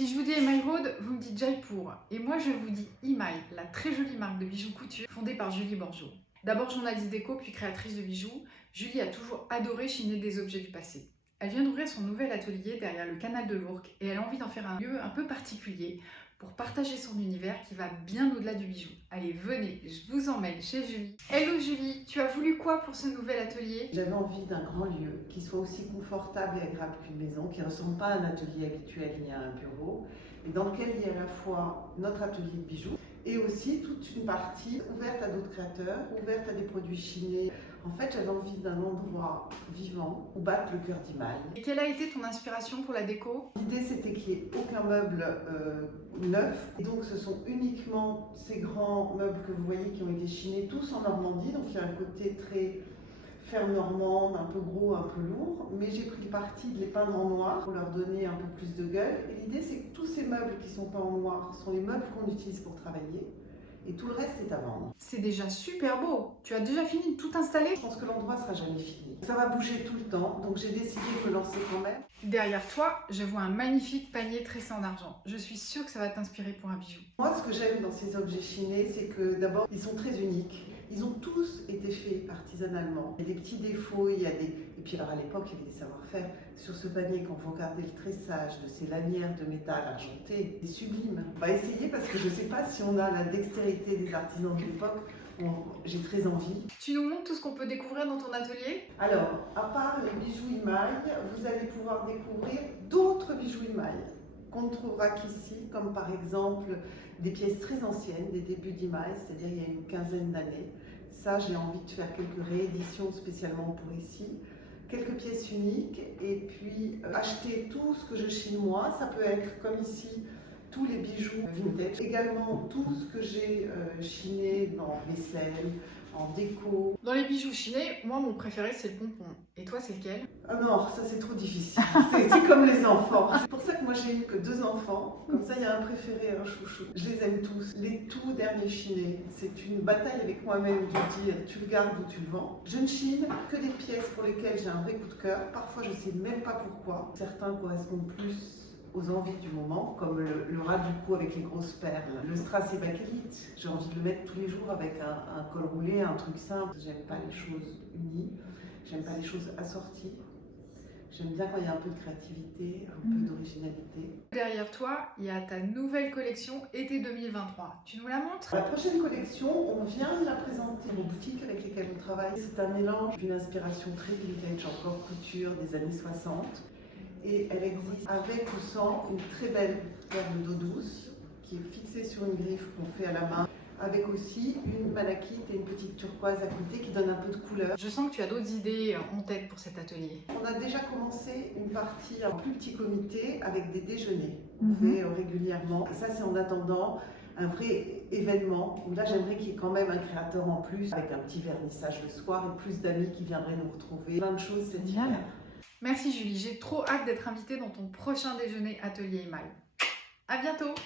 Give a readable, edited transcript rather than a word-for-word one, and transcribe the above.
Si je vous dis Emerald, vous me dites Jaipur. Et moi, je vous dis Email, la très jolie marque de bijoux couture fondée par Julie Borgeau. D'abord journaliste déco, puis créatrice de bijoux, Julie a toujours adoré chiner des objets du passé. Elle vient d'ouvrir son nouvel atelier derrière le canal de l'Ourcq et elle a envie d'en faire un lieu un peu particulier pour partager son univers qui va bien au-delà du bijou. Allez, venez, je vous emmène chez Julie. Hello Julie, tu as voulu quoi pour ce nouvel atelier? J'avais envie d'un grand lieu qui soit aussi confortable et agréable qu'une maison, qui ne ressemble pas à un atelier habituel ni à un bureau, et dans lequel il y a à la fois notre atelier de bijoux et aussi toute une partie ouverte à d'autres créateurs, ouverte à des produits chinés. En fait, j'avais envie d'un endroit vivant où battre le cœur d'Imaï. Et quelle a été ton inspiration pour la déco? L'idée, c'était qu'il n'y ait aucun meuble neuf. Et donc, ce sont uniquement ces grands meubles que vous voyez qui ont été chinés, tous en Normandie. Donc, il y a un côté très ferme normande, un peu gros, un peu lourd. Mais j'ai pris le parti de les peindre en noir pour leur donner un peu plus de gueule. Et l'idée, c'est que tous ces meubles qui ne sont pas en noir sont les meubles qu'on utilise pour travailler. Et tout le reste est à vendre. C'est déjà super beau. Tu as déjà fini de tout installer? Je pense que l'endroit sera jamais fini. Ça va bouger tout le temps, donc j'ai décidé de me lancer quand même. Derrière toi, je vois un magnifique panier tressé en argent. Je suis sûre que ça va t'inspirer pour un bijou. Moi, ce que j'aime dans ces objets chinés, c'est que d'abord, ils sont très uniques. Ils ont tous été faits artisanalement. Il y a des petits défauts, il y a des... Et puis alors à l'époque, il y avait des savoir-faire. Sur ce panier, quand vous regardez le tressage de ces lanières de métal argenté, c'est sublime. On va essayer parce que je ne sais pas si on a la dextérité des artisans de l'époque. J'ai très envie. Tu nous montres tout ce qu'on peut découvrir dans ton atelier? Alors, à part les bijoux Imaï, vous allez pouvoir découvrir d'autres bijoux Imaï qu'on ne trouvera qu'ici, comme par exemple des pièces très anciennes, des débuts d'Imaï, c'est-à-dire il y a une quinzaine d'années. Ça, j'ai envie de faire quelques rééditions spécialement pour ici. Quelques pièces uniques et puis acheter tout ce que je chine moi. Ça peut être comme ici, tous les bijoux vintage. Également tout ce que j'ai chiné dans vaisselle, en déco. Dans les bijoux chinés, moi mon préféré c'est le pompon. Et toi c'est lequel? Ah non, ça c'est trop difficile. C'est comme les enfants. C'est pour ça que moi j'ai eu que 2 enfants. Comme ça il y a un préféré, un chouchou. Je les aime tous. Les tout derniers chinés, c'est une bataille avec moi-même de dire tu le gardes ou tu le vends. Je ne chine que des pièces pour lesquelles j'ai un vrai coup de cœur. Parfois je ne sais même pas pourquoi. Certains correspondent plus aux envies du moment, comme le ras du cou avec les grosses perles. Le strass et bakélite, j'ai envie de le mettre tous les jours avec un col roulé, un truc simple. J'aime pas les choses unies, j'aime pas les choses assorties. J'aime bien quand il y a un peu de créativité, un peu d'originalité. Derrière toi, il y a ta nouvelle collection été 2023. Tu nous la montres? La prochaine collection, on vient de la présenter aux boutiques avec lesquelles on travaille. C'est un mélange d'une inspiration très vintage, encore couture des années 60. Et elle existe avec ou sans une très belle perle d'eau douce qui est fixée sur une griffe qu'on fait à la main, avec aussi une malachite et une petite turquoise à côté qui donne un peu de couleur. Je sens que tu as d'autres idées en tête pour cet atelier. On a déjà commencé une partie en plus petit comité avec des déjeuners. On fait régulièrement. Et ça, c'est en attendant un vrai événement où là, j'aimerais qu'il y ait quand même un créateur en plus avec un petit vernissage le soir et plus d'amis qui viendraient nous retrouver. Plein de choses cet hiver. Merci Julie, j'ai trop hâte d'être invitée dans ton prochain déjeuner atelier Email. À bientôt!